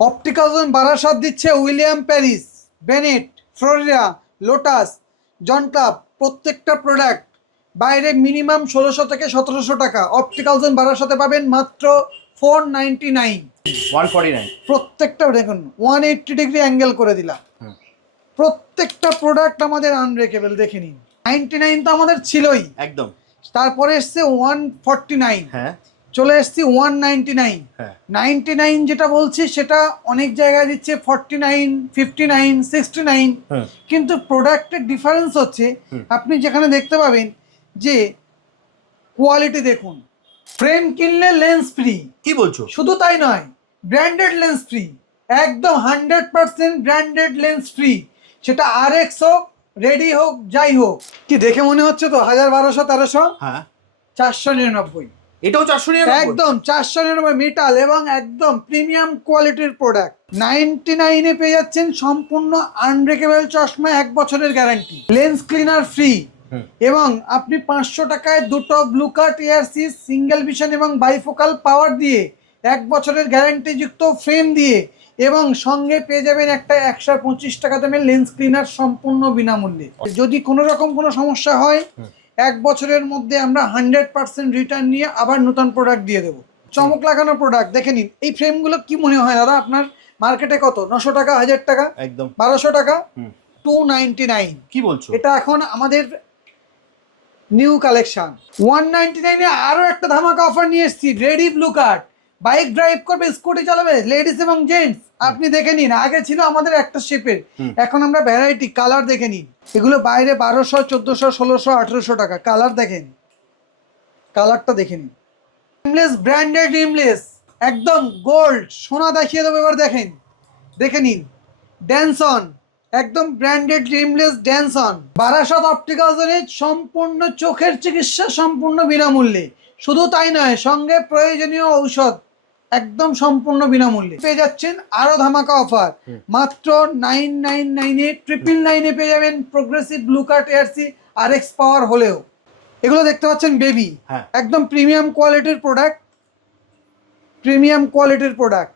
Optical zone Barasat দিচ্ছে William Paris, Bennett, Florida, Lotus, John Club. প্রত্যেকটা product বাইরে minimum ১৬০০ থেকে ১৭০০ টাকা। অপটিক্যাল জোন বারাসাতে পাবেন মাত্র 499। 149 প্রত্যেকটা দেখুন 180 ডিগ্রি অ্যাঙ্গেল করে দিলাম। প্রত্যেকটা প্রোডাক্ট আমাদের আনব্রেকেবল, দেখে নিন। 99 তো আমাদের ছিলই, একদম। তারপরে এসছে 149, হ্যাঁ চলে এসছি 199। হ্যাঁ 99 যেটা বলছি সেটা অনেক জায়গায় দিচ্ছে 49, 59, 69। কিন্তু প্রোডাক্টের ডিফারেন্স হচ্ছে আপনি যেখানে দেখতে পাবেন যে কোয়ালিটি দেখুন। ফ্রেম কিনলে লেন্স ফ্রি। কি বলছো? শুধু তাই নয়, ব্র্যান্ডেড লেন্স ফ্রি, একদম 100% ব্র্যান্ডেড লেন্স ফ্রি। সেটা RX হোক, রেডি হোক, যাই হোক। কি দেখে মনে হচ্ছে তো 1000, 1200, 1300? হ্যাঁ 499। এটাও 499 একদম 499 মেটাল এবং একদম প্রিমিয়াম কোয়ালিটির প্রোডাক্ট। 99-এ পেয়ে যাচ্ছেন সম্পূর্ণ আনব্রেকেবল চশমা, 1 বছরের গ্যারান্টি, লেন্স ক্লিনার ফ্রি, এবং আপনি 500 টাকায় দুটো ব্লু কাট এআরসি সিঙ্গেল ভিশন এবং বাইফোকাল পাওয়ার দিয়ে 1 বছরের গ্যারান্টি যুক্ত ফ্রেম দিয়ে, এবং সঙ্গে পেয়ে যাবেন একটা 125 টাকা দামের লেন্স ক্লিনার সম্পূর্ণ বিনামূল্যে। যদি কোনো রকম কোনো সমস্যা হয় 1 বছরের মধ্যে আমরা 100% রিটার্ন নিয়ে আবার নতুন প্রোডাক্ট দিয়ে দেবো। চমক লাগানো প্রোডাক্ট, দেখে নিন। এই ফ্রেমগুলো কি মনে হয় দাদা আপনার মার্কেটে কত? 900 টাকা, 1000 টাকা, একদম 1200 টাকা, 299। কি বলছো? এটা এখন আমাদের নিউ কালেকশন। 199-এ আরো একটা ধামাকা অফার নিয়ে এসেছি, ready blue card. Bike drive করবে, স্কুটি চালাবে, লেডিস এবং জেন্টস, আপনি দেখে নিন। আগে ছিল আমাদের একটা শেপের, এখন আমরা ভ্যারাইটি কালার দেখে নিন। এগুলো বাইরে 1200, 1400, 1600, 1800 টাকা। কালার দেখেন, কালারটা দেখে নিন। রিমলেস, ব্র্যান্ডেড রিমলেস, একদম গোল্ড সোনা দেখিয়ে দেবো। এবার দেখেন, দেখে নিন। ড্যান্সন, একদম ব্র্যান্ডেড রিমলেস ড্যান্সন। বারাসাত অপটিক্যাল জোনে সম্পূর্ণ চোখের চিকিৎসা সম্পূর্ণ বিনামূল্যে। শুধু তাই নয়, সঙ্গে প্রয়োজনীয় ঔষধ একদম সম্পূর্ণ বিনামূল্যে পেয়ে যাচ্ছেন। আরো ধামাকা অফার, মাত্র 999-এ 999-এ পেয়ে যাবেন progressive blue cart ARC RX পাওয়ার হলেও। এগুলো দেখতে পাচ্ছেন বেবি, একদম প্রিমিয়াম কোয়ালিটির প্রোডাক্ট, প্রিমিয়াম কোয়ালিটির প্রোডাক্ট।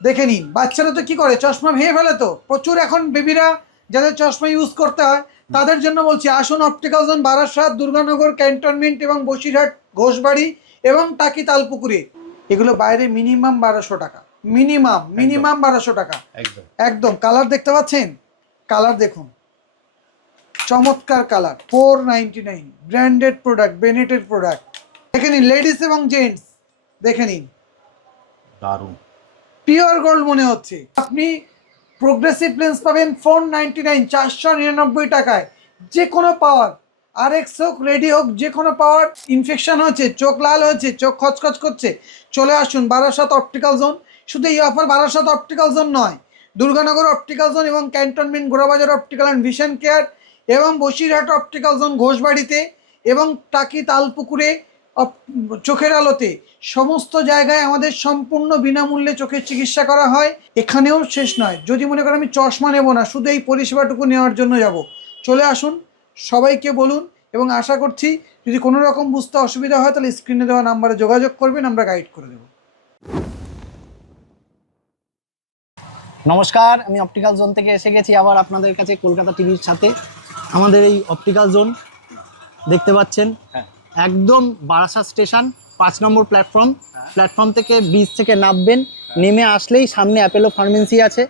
দেখে নিন। বাচ্চারা তো কি করে, চশমা ভেঙে ফেলে তো প্রচুর। এখন বেবিরা যাদের চশমা ইউজ করতে হয় তাদের জন্য বলছি, আসুন optical zone Barasat, Durganagar cantonment এবং বসিরহাট ঘোষবাড়ি এবং টাকি তালপুকুরে। এগুলো বাইরে মিনিমাম 1200 টাকা, মিনিমাম 1200 টাকা। একদম কালার দেখতে পাচ্ছেন, কালার দেখুন, চমৎকার কালার। 499, ব্র্যান্ডেড প্রোডাক্ট, বেনেটের প্রোডাক্ট। দেখে নিন, লেডিস এবং জেন্টস, দেখে নিন, দারুণ পিওর গোল্ড মনে হচ্ছে। আপনি প্রোগ্রেসিভ লেন্স পাবেন 499, 499 টাকায়। যে কোনো পাওয়ার, RX হোক, রেডি হোক, যে কোনো পাওয়ার। ইনফেকশন হচ্ছে, চোখ লাল হচ্ছে, চোখ খচখচ করছে, চলে আসুন বারাসাত অপটিক্যাল জোন। শুধু এই অফার বারাসাত অপটিক্যাল জোন নয়, দুর্গানগর অপটিক্যাল জোন এবং cantonment Gorabazar optical and vision care এবং বসিরহাট অপটিক্যাল জোন ঘোষবাড়িতে এবং টাকি তালপুকুরে চোখের আলোতে। সমস্ত জায়গায় আমাদের সম্পূর্ণ বিনামূল্যে চোখের চিকিৎসা করা হয়। এখানেও শেষ নয়, যদি মনে করেন আমি চশমা নেব না, শুধু এই পরিষেবাটুকু নেওয়ার জন্য যাব, চলে আসুন। সবাইকে বলুন, এবং আশা করছি যদি কোনো রকম বুঝতে অসুবিধা হয় তাহলে স্ক্রিনে দেওয়া নাম্বারে যোগাযোগ করবেন, আমরা গাইড করে দেবো। নমস্কার, আমি অপটিক্যাল জোন থেকে এসে গেছি আবার আপনাদের কাছে কলকাতা টিভির সাথে। আমাদের এই অপটিক্যাল জোন দেখতে পাচ্ছেন, একদম বারাসাত স্টেশন 5 নম্বর প্ল্যাটফর্ম। প্ল্যাটফর্ম থেকে ব্রিজ থেকে নামবেন, নেমে আসলেই সামনে অ্যাপেলো ফার্মেসি আছে,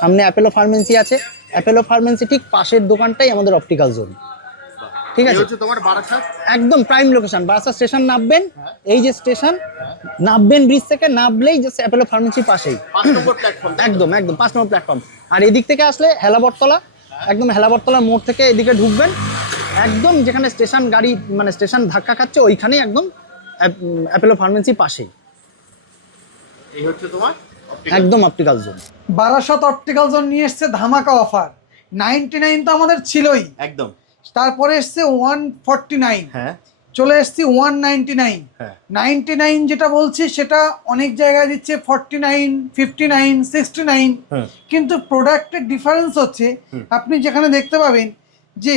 সামনে অ্যাপেলো ফার্মেসি আছে। অ্যাপেলো ফার্মেসি ঠিক পাশের দোকানটাই আমাদের অপটিক্যাল জোন। ঠিক আছে, তোমার বারাসাত একদম প্রাইম লোকেশন। বারাসাত স্টেশন নামবেন, এই যে স্টেশন নামবেন, ব্রিজ থেকে নামলেই জাস্ট অ্যাপেলো ফার্মেসি পাশেই, 5 নম্বর প্ল্যাটফর্ম। একদম 5 নম্বর প্ল্যাটফর্ম। আর এদিক থেকে আসলে হেলাবরতলা, একদম হেলাবরতলা মোড় থেকে এদিকে ঢুকবেন, একদম যেখানে স্টেশন গাড়ি মানে স্টেশন ধাক্কা খাচ্ছে ওইখানেই একদম অ্যাপেলো ফার্মেসি পাশেই। এই হচ্ছে তোমার একদম optical zone. Barasat optical zone নিয়ে এসছে ধামাকা অফার। 99 তো আমাদের ছিলই, একদম। তারপরে এসছে 149, চলে এসছি 199। 99 যেটা বলছি সেটা অনেক জায়গায় দিচ্ছে 49, 59, 69। কিন্তু প্রোডাক্টের ডিফারেন্স হচ্ছে আপনি যেখানে দেখতে পাবেন যে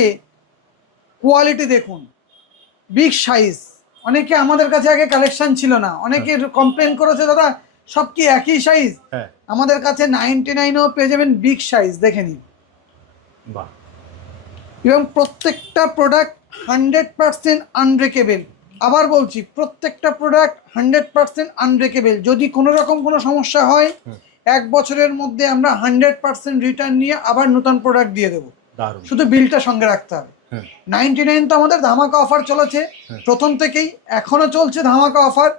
কোয়ালিটি দেখুন, বিগ সাইজ। অনেকে আমাদের কাছে আগে কালেকশন ছিল না, অনেকে কমপ্লেন করেছে দাদা সব কি একই সাইজ? হ্যাঁ। আমাদের কাছে 99ও পেয়ে যাবেন বিগ সাইজ, দেখে নিন। বাহ। এবং প্রত্যেকটা প্রোডাক্ট 100% আনব্রেকেবল। আবার বলছি, প্রত্যেকটা প্রোডাক্ট 100% আনব্রেকেবল। যদি কোনো রকম কোনো সমস্যা হয়, 1 বছরের মধ্যে আমরা 100% রিটার্ন নিয়ে আবার নতুন প্রোডাক্ট দিয়ে দেবো। দারুণ। শুধু বিলটা সঙ্গে রাখতে হবে। 99 তো আমাদের ধামাকা অফার চলেছে প্রথম থেকেই, এখনো চলছে ধামাকা অফার।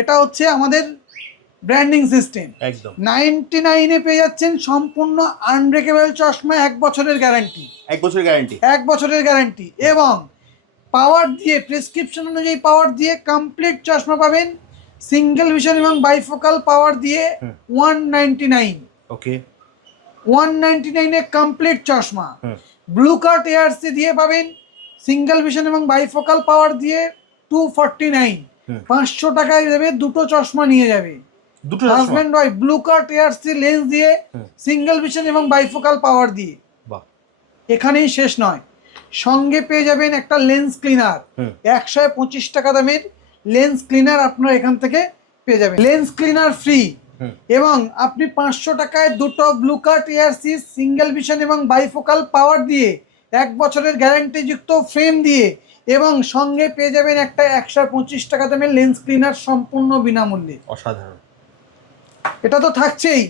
এটা হচ্ছে আমাদের ব্র্যান্ডিং সিস্টেম। একদম 99-এ পেয়ে যাচ্ছেন সম্পূর্ণ আনব্রেকেবল চশমা, 1 বছরের গ্যারান্টি। 1 বছর গ্যারান্টি। 1 বছরের গ্যারান্টি এবং পাওয়ার দিয়ে, প্রেসক্রিপশন অনুযায়ী পাওয়ার দিয়ে কমপ্লিট চশমা পাবেন। সিঙ্গেল ভিশন এবং বাইফোকাল পাওয়ার দিয়ে 199। ওকে। 199-এ কমপ্লিট চশমা। ব্লু কার্ট এআরসি দিয়ে পাবেন সিঙ্গেল ভিশন এবং বাইফোকাল পাওয়ার দিয়ে 249। 500 টাকায় দেবে, দুটো চশমা নিয়ে যাবে। দুটো husband wife blue cart ARC lens দিয়ে, সিঙ্গেল ভিশন এবং বাইফোকাল পাওয়ার দিয়ে। বাহ। এখানেই শেষ নয়, সঙ্গে পেয়ে যাবেন একটা লেন্স ক্লিনার। 125 টাকা দামের লেন্স ক্লিনার আপনারা এখান থেকে পেয়ে যাবেন, লেন্স ক্লিনার ফ্রি। এবং আপনি 500 টাকায় দুটো blue cart ARC single vision এবং বাইফোকাল পাওয়ার দিয়ে 1 বছরের গ্যারান্টি যুক্ত ফ্রেম দিয়ে, এবং সঙ্গে পেয়ে যাবেন একটা 125 টাকা দামের লেন্স ক্লিনার সম্পূর্ণ বিনামূল্যে। অসাধারণ। এটা তো থাকছেই।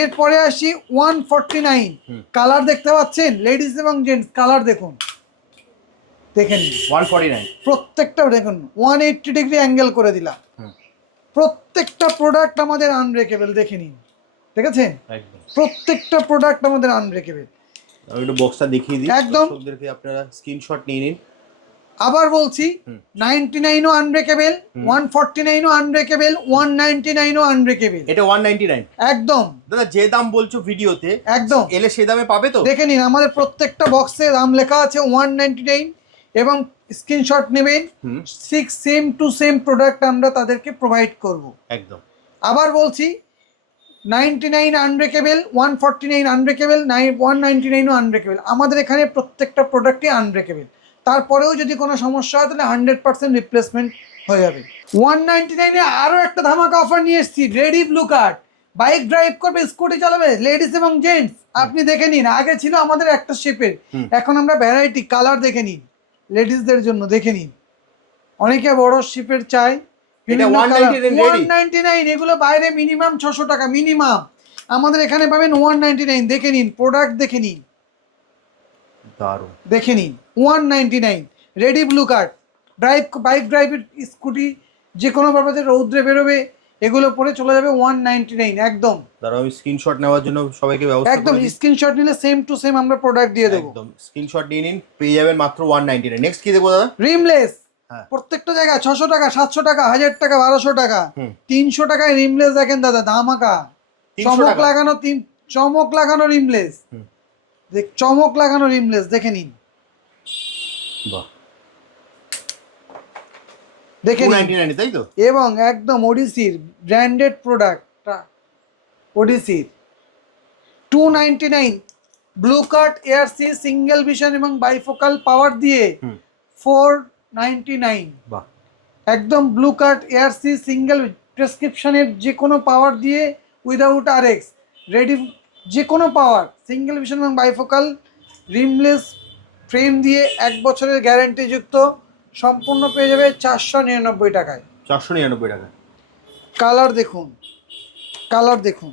এরপরে আসি 149। কালার দেখতে পাচ্ছেন, লেডিস এবং জেন্টস কালার দেখুন, দেখেন 149। প্রত্যেকটা দেখুন 180 ডিগ্রি অ্যাঙ্গেল করে দিলাম। প্রত্যেকটা প্রোডাক্ট আমাদের আনব্রেকেবল, দেখে নিন, দেখেছেন? একদম প্রত্যেকটা প্রোডাক্ট আমাদের আনব্রেকেবল। আমি একটু বক্সটা দেখিয়ে দিই, একদম। দর্শকদেরকে আপনারা স্ক্রিনশট নিয়ে নিন। আবার বলছি, 99ও আনব্রেকেবল, 149ও আনব্রেকেবল, 199ও আনব্রেকেবল। এটা 199 একদম। দাদা যে দাম বলছো ভিডিওতে, একদম এলে সে দামে পাবে তো? দেখে নিন, আমাদের প্রত্যেকটা বক্সে দাম লেখা আছে 199 এবং স্ক্রিনশট নেবেন। 6 সেম টু সেম প্রোডাক্ট আমরা তাদেরকে প্রোভাইড করব। একদম। আবার বলছি, 99 আনব্রেকেবল, 149 আনব্রেকেবল, 199ও আনব্রেকেবল। আমাদের এখানে প্রত্যেকটা প্রোডাক্টই আনব্রেকেবল। তারপরেও যদি কোনো সমস্যা হয় তাহলে 100% রিপ্লেসমেন্ট হয়ে যাবে। 199-এ আরও একটা ধামাকা অফার নিয়ে এসেছি, ready blue card. Bike drive করবে, স্কুটি চালাবে, লেডিস এবং জেন্টস, আপনি দেখে নিন। আগে ছিল আমাদের একটা শেপের, এখন আমরা ভ্যারাইটি কালার দেখে নিন, লেডিসদের জন্য দেখে নিন। অনেকে বড় শিপের চায়, এটা 199। এগুলো বাইরে মিনিমাম 600 টাকা মিনিমাম, আমাদের এখানে পাবেন 199। দেখে নিন, প্রোডাক্ট দেখে নিন, দারুণ। দেখে নিন 199 রেডি ব্লু কার্ড। বাইক ড্রাইভের, স্কুটি যে কোনো ভাবে রৌদ্রে বেরোবে, এগুলো পরে চলে যাবে 199 একদম। দাঁড়াও আমি স্ক্রিনশট নেওয়ার জন্য সবাইকে ব্যবস্থা একদম করে দিই। স্ক্রিনশট নিলে সেম টু সেম আমরা প্রোডাক্ট দিয়ে দেবো। একদম স্ক্রিনশট নিয়ে নিন, পেয়ে যাবেন মাত্র 199। নেক্সট কি দেবো দাদা? রিমলেস। হ্যাঁ। প্রত্যেকটা জায়গায় 600 টাকা, 700 টাকা, 1000 টাকা, 1200 টাকা, 300 টাকায় রিমলেস। দেখেন দাদা, ধামাকা 300 চমক টাকা? লাগানো, চমক লাগানো রিমলেস, চমক লাগানো রিমলেস, দেখে নিন, বাহ। দেখে নিন। 299 তাই তো? এবং একদম ওডিসির ব্র্যান্ডেড প্রোডাক্টটা, ওডিসির 299 blue cart ARC single vision এবং বাইফোকাল পাওয়ার দিয়ে 499। বাহ। একদম ব্লু কার্ট এআরসি সিঙ্গেল প্রেসক্রিপশনের যে কোনো পাওয়ার দিয়ে, উইদাউট আরএক্স, রেডি যে কোনো পাওয়ার, সিঙ্গেল ভিশন এবং বাইফোকাল রিমলেস ফ্রেম দিয়ে 1 বছরের গ্যারান্টি যুক্ত সম্পূর্ণ পেয়ে যাবে 499 টাকায়। 499 টাকা। কালার দেখুন, কালার দেখুন,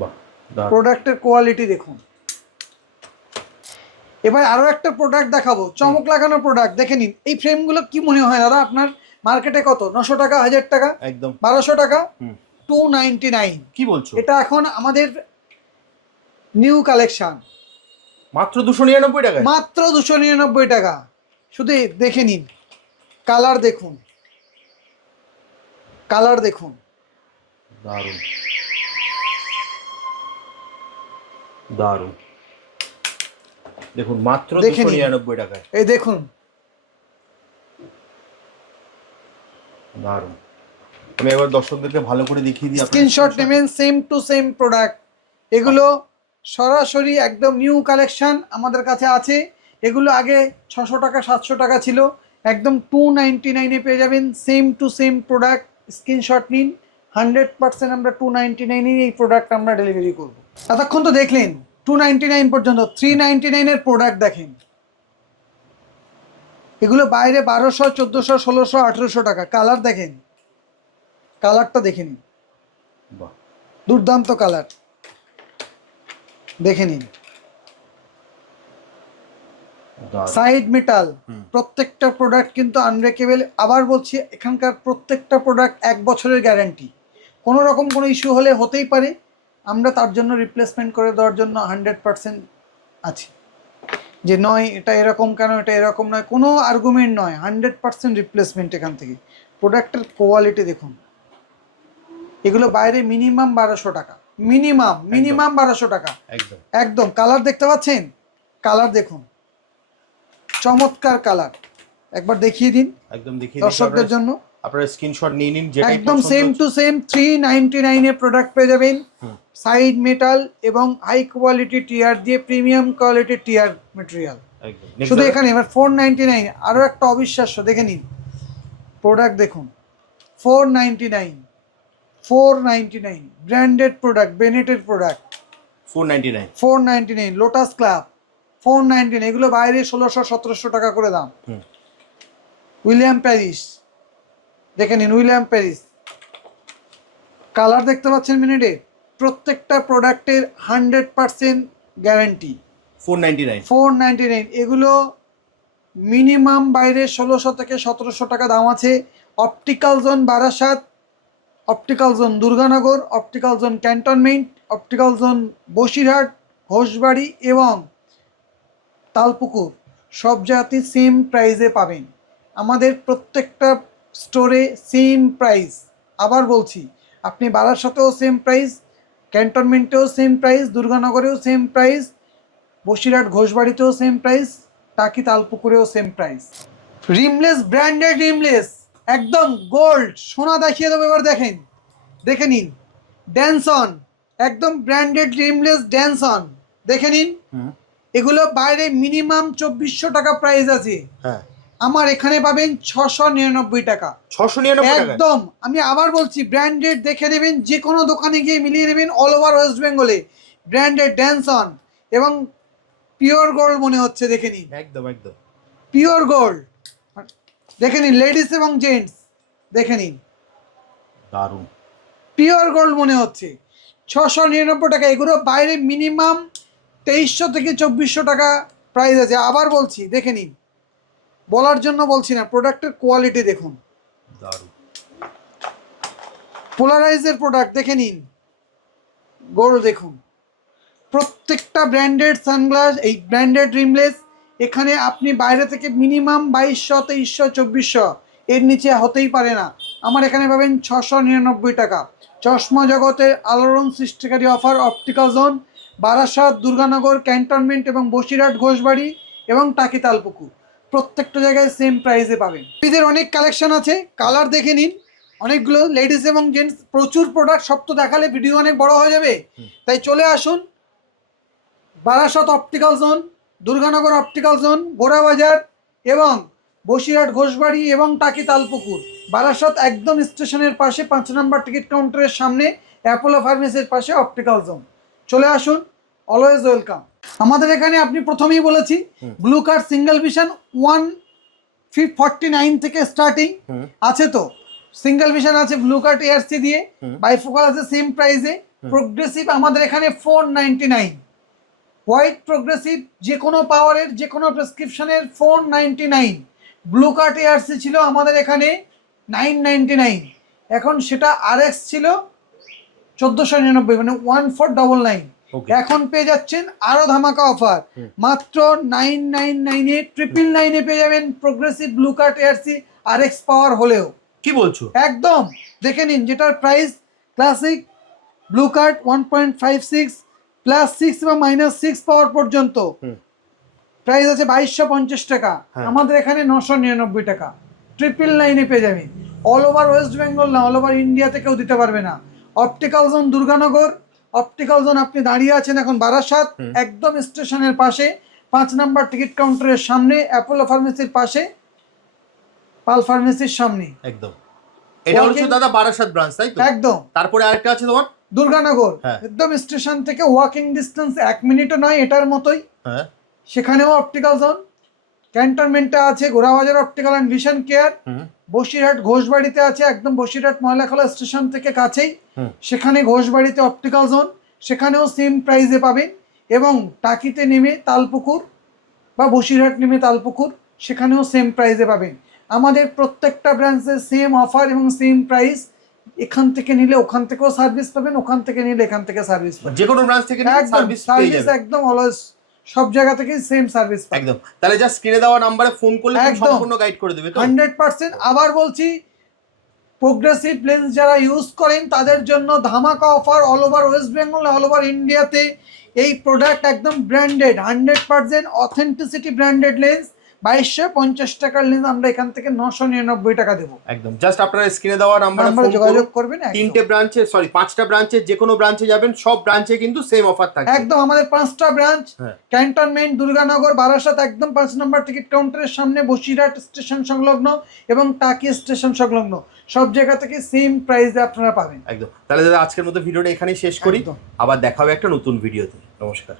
বাহ, দারুণ। প্রোডাক্টের কোয়ালিটি দেখুন। এবার আরো একটা প্রোডাক্ট দেখাবো, চমক লাগানো প্রোডাক্ট, দেখে নিন। এই ফ্রেমগুলো কি মনে হয় দাদা আপনার? মার্কেটে কত? 900 টাকা, 1000 টাকা, একদম 1200 টাকা, 299। কি বলছো? এটা এখন আমাদের নিউ কালেকশন, মাত্র 299 টাকায়? মাত্র 299 টাকা। শুধু দেখে নিন, কালার দেখুন, কালার দেখুন, দারুণ দারুণ। দেখুন মাত্র দেখে নিন। 299 টাকায়। এই দেখুন, দারুণ। আমি এবার দর্শকদেরকে ভালো করে দেখিয়ে দিই। স্ক্রিনশট নেবেন, সেম টু সেম প্রোডাক্ট। এগুলো সরাসরি একদম নিউ কালেকশন আমাদের কাছে আছে। এগুলো আগে 600 টাকা, 700 টাকা ছিল, একদম 299 পেয়ে যাবেন, same to same product. Screenshot নিন, 100% আমরা 299 এই প্রোডাক্ট আমরা ডেলিভারি করব। এতক্ষণ তো দেখলেন 299 পর্যন্ত, 399 প্রোডাক্ট দেখেন। এগুলো বাইরে 1200, 1400, 1600, 1800 টাকা। কালার দেখেন, কালারটা দেখে নিন, বাহ, দুর্দান্ত কালার, দেখে নিন। সাইড মেটাল, প্রত্যেকটা প্রোডাক্ট কিন্তু আনব্রেকেবল। আবার বলছি, এখানকার প্রত্যেকটা প্রোডাক্ট 1 বছরের গ্যারান্টি। কোনো রকম কোনো ইস্যু হলে হতেই পারে, আমরা তার জন্য রিপ্লেসমেন্ট করে দেওয়ার জন্য 100% আছি। যে নয় এটা এরকম কেন, এটা এরকম নয়, কোনো আর্গুমেন্ট নয়, 100% রিপ্লেসমেন্ট এখান থেকে। প্রোডাক্টের কোয়ালিটি দেখুন, এগুলো বাইরে মিনিমাম 1200 টাকা, মিনিমাম 1200 টাকা একদম একদম। কালার দেখতে পাচ্ছেন, কালার দেখুন, চমৎকার কালার, একবার দেখিয়ে দিন একদম দেখিয়ে দর্শকদের জন্য। আপনারা স্ক্রিনশট নিয়ে নিন, যেটা একদম সেম টু সেম 399 এর প্রোডাক্ট পেয়ে যাবেন। সাইড মেটাল এবং হাই কোয়ালিটি টিয়ার দিয়ে, প্রিমিয়াম কোয়ালিটি টিয়ার ম্যাটেরিয়াল শুধু এখানে। এবার 499, আরও একটা অবিশ্বাস্য, দেখে নিন প্রোডাক্ট দেখুন, 499 ব্র্যান্ডেড প্রোডাক্ট, বেনেটের প্রোডাক্ট 499। লোটাস ক্লাব 499, এগুলো বাইরে 1600-1700 টাকা করে দাম। উইলিয়াম প্যারিস দেখে নিন, উইলিয়াম প্যারিস। কালার দেখতে পাচ্ছেন মিনিটে, প্রত্যেকটা প্রোডাক্টের 100% গ্যারান্টি। 499 এগুলো মিনিমাম বাইরে 1600 থেকে 1700 টাকা দাম আছে। Optical zone Barasat, optical zone Durganagar, optical zone cantonment, optical zone Basirhat, Ghoshbari এবং তালপুকুর, সব জায়গাতে সেম প্রাইসে পাবেন। আমাদের প্রত্যেকটা স্টোরে সেম প্রাইস। আবার বলছি, আপনি বারাসাতেও সেম প্রাইস, ক্যান্টনমেন্টেও সেম প্রাইস, দুর্গানগরেও সেম প্রাইস, বসিরহাট ঘোষবাড়িতেও সেম প্রাইস, টাকি তালপুকুরেও same price. Rimless, branded rimless, একদম গোল্ড সোনা দেখিয়ে দেবো। এবার দেখেন, দেখে নিন, ড্যান্সন, একদম ব্র্যান্ডেড রিমলেস ড্যান্সন, দেখে নিন। এগুলো বাইরে মিনিমাম 2400 টাকা প্রাইস আছে, আমার এখানে পাবেন 699 টাকা। 699 একদম। আমি আবার বলছি, ব্র্যান্ডেড দেখে নেবেন, যে কোনো দোকানে গিয়ে মিলিয়ে নেবেন। অল ওভার ওয়েস্ট বেঙ্গলে ব্র্যান্ডেড ড্যান্সন এবং পিওর গোল্ড মনে হচ্ছে, দেখে নিন, একদম একদম পিওর গোল্ড দেখে নিন। লেডিস এবং জেন্টস দেখে নিন, দারুণ পিওর গোল্ড মনে হচ্ছে। 699 টাকা। এগুলো বাইরে মিনিমাম 2300 থেকে 2400 টাকা প্রাইস আছে। আবার বলছি, দেখে নিন, বলার জন্য বলছি না, প্রোডাক্টের কোয়ালিটি দেখুন, দারুণ। পোলারাইজের প্রোডাক্ট দেখে নিন, গোল্ড দেখুন। প্রত্যেকটা ব্র্যান্ডেড সানগ্লাস, এই ব্র্যান্ডেড রিমলেস, এখানে আপনি বাইরে থেকে মিনিমাম 2200, 2300, 2400, এর নিচে হতেই পারে না। আমার এখানে পাবেন 699 টাকা। চশমা জগতের আলোড়ন সৃষ্টিকারী offer, optical zone Barasat, Durganagar, cantonment এবং বসিরহাট ঘোষবাড়ি এবং টাকি তালপুকুর, প্রত্যেকটা জায়গায় সেম প্রাইসে পাবেন। এদের অনেক কালেকশন আছে, কালার দেখে নিন, অনেকগুলো লেডিস এবং জেন্টস, প্রচুর প্রোডাক্ট। সব তো দেখালে ভিডিও অনেক বড় হয়ে যাবে, তাই চলে আসুন Barasat optical zone, Durganagar optical zone, Gorabazar এবং বসিরহাট ঘোষবাড়ি এবং টাকি তালপুকুর। বারাসাত একদম স্টেশনের পাশে 5 নম্বর টিকিট কাউন্টারের সামনে, অ্যাপোলো ফার্মেসির পাশে অপটিক্যাল জোন। চলে আসুন, অলওয়েজ ওয়েলকাম। আমাদের এখানে আপনি প্রথমেই বলেছি, ব্লু কার্ড সিঙ্গেল ভিশন 149 থেকে স্টার্টিং আছে। তো সিঙ্গেল ভিশন আছে ব্লু কার্ড এআরসি দিয়ে, বাইফোকাল আছে সেম প্রাইসে। প্রোগ্রেসিভ আমাদের এখানে 499, হোয়াইট প্রোগ্রেসিভ যে কোনো পাওয়ারের, যে কোনো প্রেসক্রিপশনের 499। ব্লু কার্ড এআরসি ছিল আমাদের এখানে 999, এখন সেটা আরএক্স ছিল 1499, মানে 1499। এখন পেয়ে যাচ্ছেন আরো ধামাকা অফার, মাত্র 999 999 পেয়ে যাবেন progressive blue card ARC RX power হলেও। কি বলছো? একদম দেখে নিন, যেটার প্রাইস ক্লাসিক ব্লু কার্ড 1.56 +6 বা -6 পাওয়ার পর্যন্ত প্রাইস আছে 2250 টাকা, আমাদের এখানে 999 টাকা। 999 পেয়ে যাবেন। অল ওভার ওয়েস্ট বেঙ্গল না, অল ওভার ইন্ডিয়াতে কেউ দিতে পারবে না। Optical zone Durganagar, optical zone আপনি দাঁড়িয়ে আছেন এখন বারাসাত, একদম স্টেশনের পাশে 5 নাম্বার টিকিট কাউন্টারের সামনে, অ্যাপোলো ফার্মেসির পাশে পাল ফার্মেসির সামনে একদম। এটা হচ্ছে Walking- দাদা বারাসাত ব্রাঞ্চ, তাই তো? একদম তারপরে আরেকটা আছে তোমার? দুর্গানগর, হ্যাঁ। একদম স্টেশন থেকে ওয়াকিং ডিস্টেন্স 1 মিনিটও নয়, এটার মতোই। হ্যাঁ। সেখানেও অপটিক্যাল জোন। ক্যান্টনমেন্টে আছে ঘোড়াবাজার অপটিক্যাল অ্যান্ড ভিশন কেয়ার। হুম। বসিরহাট ঘোষবাড়িতে আছে, একদম বসিরহাট ময়লাখোলা স্টেশন থেকে কাছেই। হুম। সেখানে ঘোষবাড়িতে অপটিক্যাল জোন, সেখানেও সেম প্রাইসে পাবেন। এবং টাকিতে নেমে তালপুকুর বা বসিরহাট নেমে তালপুকুর, সেখানেও সেম প্রাইসে পাবেন। আমাদের প্রত্যেকটা ব্রাঞ্চে সেম অফার এবং সেম প্রাইস। এখান থেকে নিলে ওখান থেকেও সার্ভিস পাবেন, ওখান থেকে নিলে এখান থেকে সার্ভিস পাবেন। যে কোনো ব্রাঞ্চ থেকে একদম সার্ভিস পেয়ে সার্ভিস যাবে। একদম অলওয়েজ সব জায়গা থেকেই সেম সার্ভিস পাবেন। একদম। তাহলে জাস্ট স্ক্রিনে দেওয়া নাম্বারে ফোন করলে তুমি একদম। সম্পূর্ণ গাইড করে দেবে তো? 100%। আবার বলছি, প্রোগ্রেসিভ লেন্স যারা ইউজ করেন তাদের জন্য ধামাকা offer all over West Bengal, all over ইন্ডিয়াতে। এই প্রোডাক্ট একদম ব্র্যান্ডেড, 100% অথেন্টিসিটি ব্র্যান্ডেড লেন্স। 2250 টাকার লেন্স আমরা এখান থেকে 999 টাকা দেবো। একদম। জাস্ট আপনারা স্ক্রিনে দেওয়া নাম্বারে নাম্বারে ফোন যোগাযোগ করুন। করবেন। একদম। 3টে ব্রাঞ্চে, সরি 5টা ব্রাঞ্চে, যে কোনো ব্রাঞ্চে যাবেন সব ব্রাঞ্চে কিন্তু সেম অফার থাকবে। একদম আমাদের 5টা ব্রাঞ্চ, হ্যাঁ। ক্যান্টনমেন্ট, দুর্গানগর, বারাসাত, একদম 5 নম্বর টিকিট কাউন্টারের সামনে, বসিরহাট স্টেশন সংলগ্ন এবং টাকি স্টেশন সংলগ্ন, সব জায়গা থেকে সেম প্রাইসে আপনারা পাবেন। একদম। তাহলে দাদা আজকের মতো ভিডিওটা এখানেই শেষ করি, একদম। আবার দেখা হবে একটা নতুন ভিডিওতে। নমস্কার।